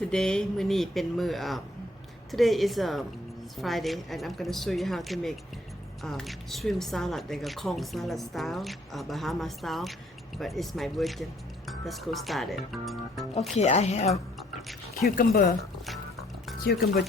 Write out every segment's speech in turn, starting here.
Today มื้อนี้เป็นมื้อtoday is Friday and I'm gonna show you how to make shrimp salad like a Kong salad style Bahama style but it's my version. Let's go start it. Okay, I have cucumber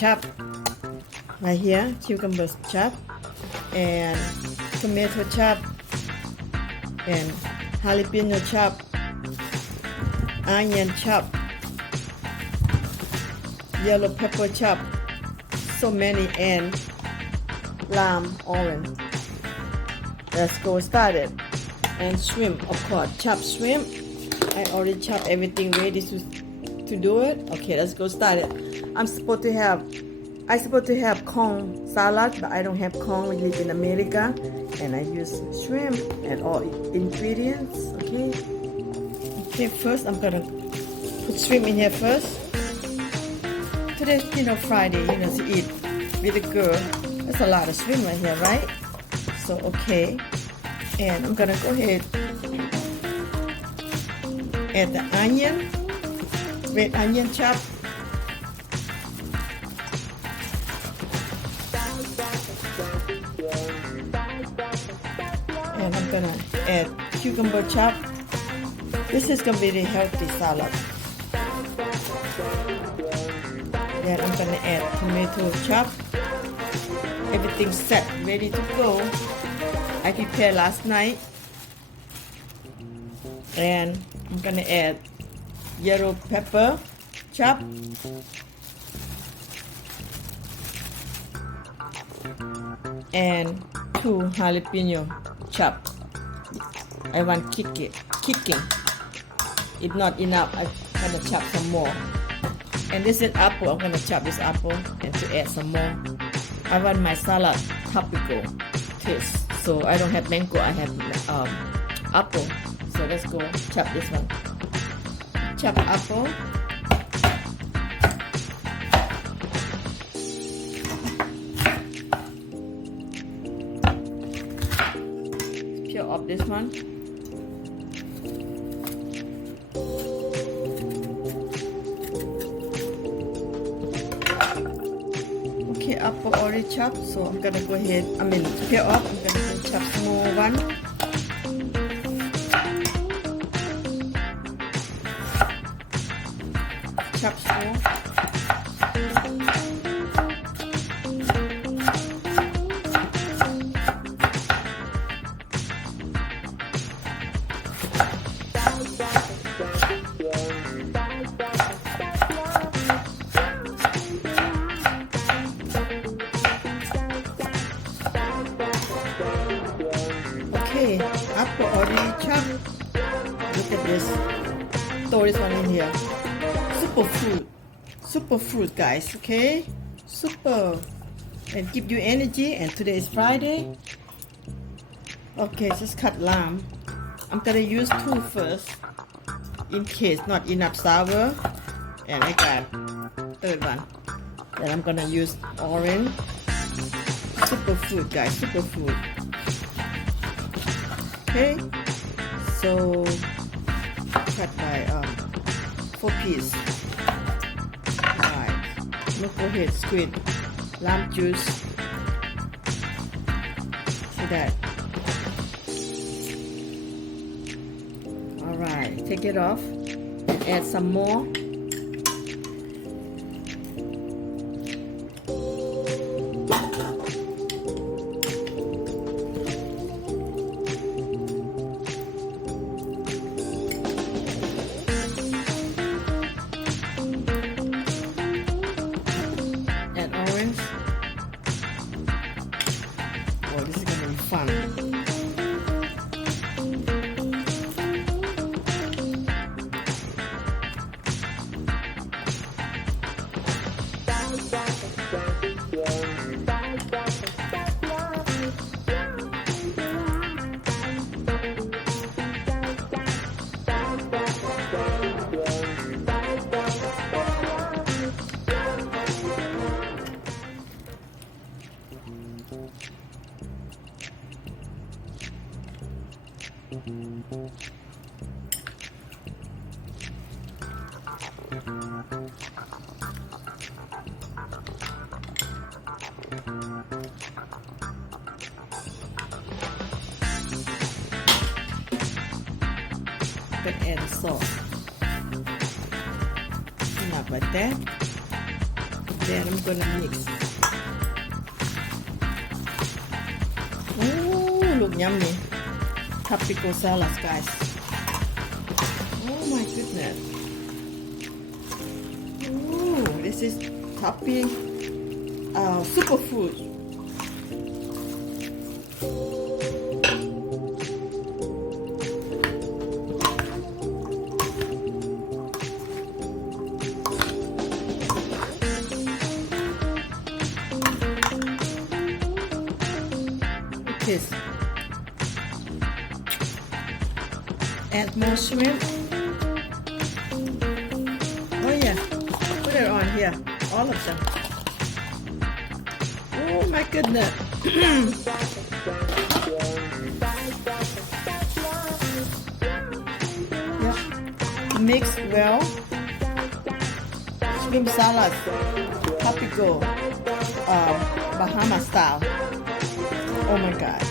chop right here, cucumber chop and tomato chop and jalapeno chop, onion chop, yellow pepper chop, so many, and lime orange. Let's go start it. And shrimp, of course, chop shrimp. I already chopped everything ready to do it. Okay, let's go start it. I supposed to have corn salad, but I don't have corn. We live in America, and I use shrimp and all ingredients. Okay, first I'm gonna put shrimp in here first. Today's Friday, to eat with a girl. There's a lot of shrimp right here, right? So okay, and I'm gonna go ahead add the onion, red onion chop. And I'm gonna add cucumber chop. This is gonna be the healthy salad. Then I'm gonna add tomato chop. Everything set, ready to go. I prepared last night. And I'm gonna add yellow pepper chop. And 2 jalapeno chop. I want kicking. If not enough, I'm gonna chop some more. And this is apple. I'm gonna chop this apple and to add some more. I want my salad tropical taste. So I don't have mango. I have apple. So let's go chop this one. Chop apple. Peel off this one. Okay, apple already chopped, so I'm gonna go ahead. Peel off. I'm gonna chop small one. Chop small. Okay, apple already chopped. Look at this. Throw this one in here. Super fruit, guys. Okay, super, and give you energy. And today is Friday. Okay, just cut lime. I'm gonna use 2 first, in case not enough sour. And I got 3rd one. Then I'm gonna use orange. Super fruit, guys. Super fruit. Okay, so cut by 4 pieces. Right, look, go ahead, squeeze lime juice. See that? All right, take it off. Add some more. Oh, this is gonna be fun. gonna add the sauce. Not like that. Then I'm gonna mix. Oh, look yummy. Tropical salads, guys. Oh my goodness. Oh, this is topping superfood. This. Add more shrimp. Oh yeah, put it on here, all of them. Oh my goodness. Yeah. Mix well. Shrimp salad, tropical, Bahama style. Oh my god.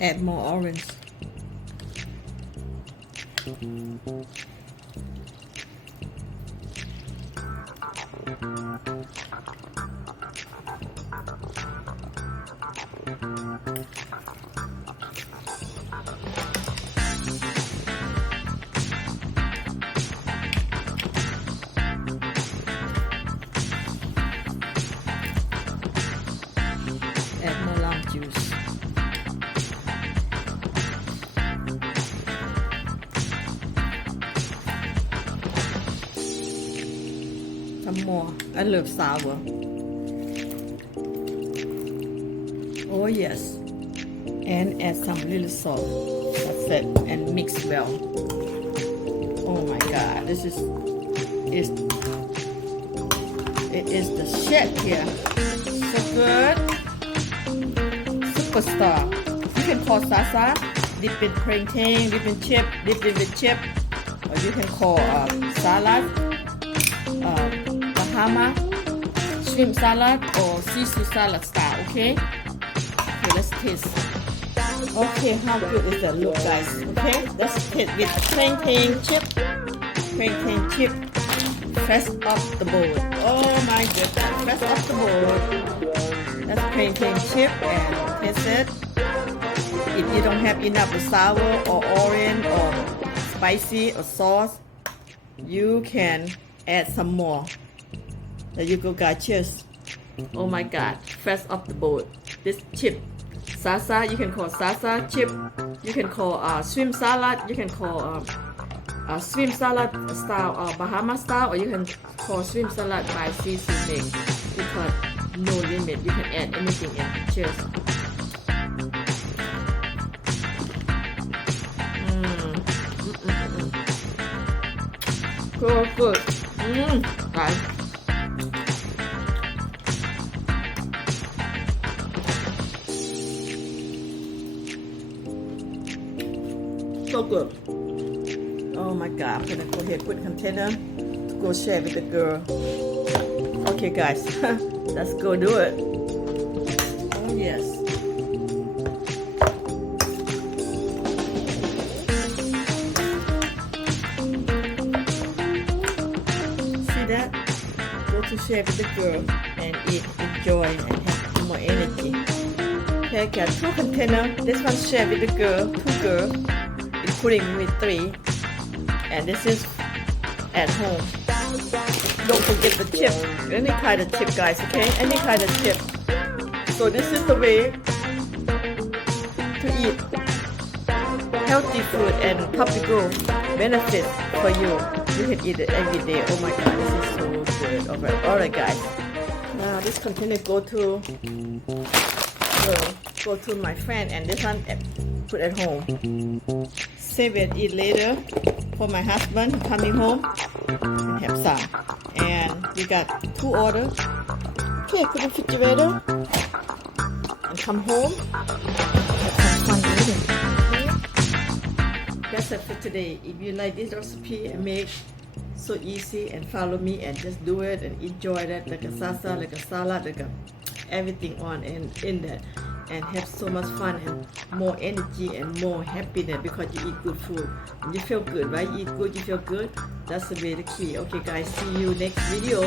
Add more orange. Add more lime juice. Some more. I love sour. Oh yes. And add some little salt. That's it. And mix well. Oh my god. This is it is the shit here. So good. Superstar. You can call salsa, dip in plantain, dip in chip, dip in with chip, or you can call salad, Bahama, shrimp salad, or Sisousauce salad style. Okay. Okay, let's taste. Okay, how good is that look, guys? Okay, let's taste with plantain chip, fresh off the board. Oh my goodness, fresh off the board. That's plantain chip and taste it. If you don't have enough sour or orange or spicy or sauce, you can add some more. There you go, guys. Cheers. Oh my god, fresh off the board. This chip, salsa, you can call salsa chip. You can call shrimp salad. You can call shrimp salad style, Bahama style, or you can call shrimp salad by Sisousauce make. Because no limit, you can add anything in. Cheers. Good. Guys. So good. Oh my god, I'm gonna go ahead and put container to go share with the girl. Okay guys, let's go do it. Oh yes. See that? Go to share with the girl and eat, enjoy, and have more energy. Okay, I got 2 containers. This one share with the girl, 2 girls, including me 3. And this is at home. Don't forget the chip. Any kind of chip, guys, okay? Any kind of chip. So this is the way to eat healthy food and tropical benefits for you. You can eat it every day. Oh my god, this is so good. Alright guys. Now this container go to my friend, and this one put at home. Save it, eat later for my husband coming home and have some. And we got 2 orders. Okay, put in the refrigerator and come home. Have some fun eating. Okay? That's it for today. If you like this recipe, I make so easy, and follow me and just do it and enjoy that, like a salsa, like a salad, like a everything on and in that. and have so much fun and more energy and more happiness because you eat good food. And you feel good, right? You eat good, you feel good. That's the way the key. Okay, guys, see you next video,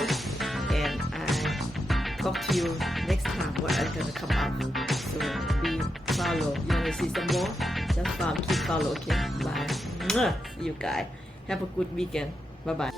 and I talk to you next time what I'm gonna come up. So be follow. You wanna see some more? Just follow, keep follow. Okay, bye. Mwah. See you guys. Have a good weekend. Bye bye.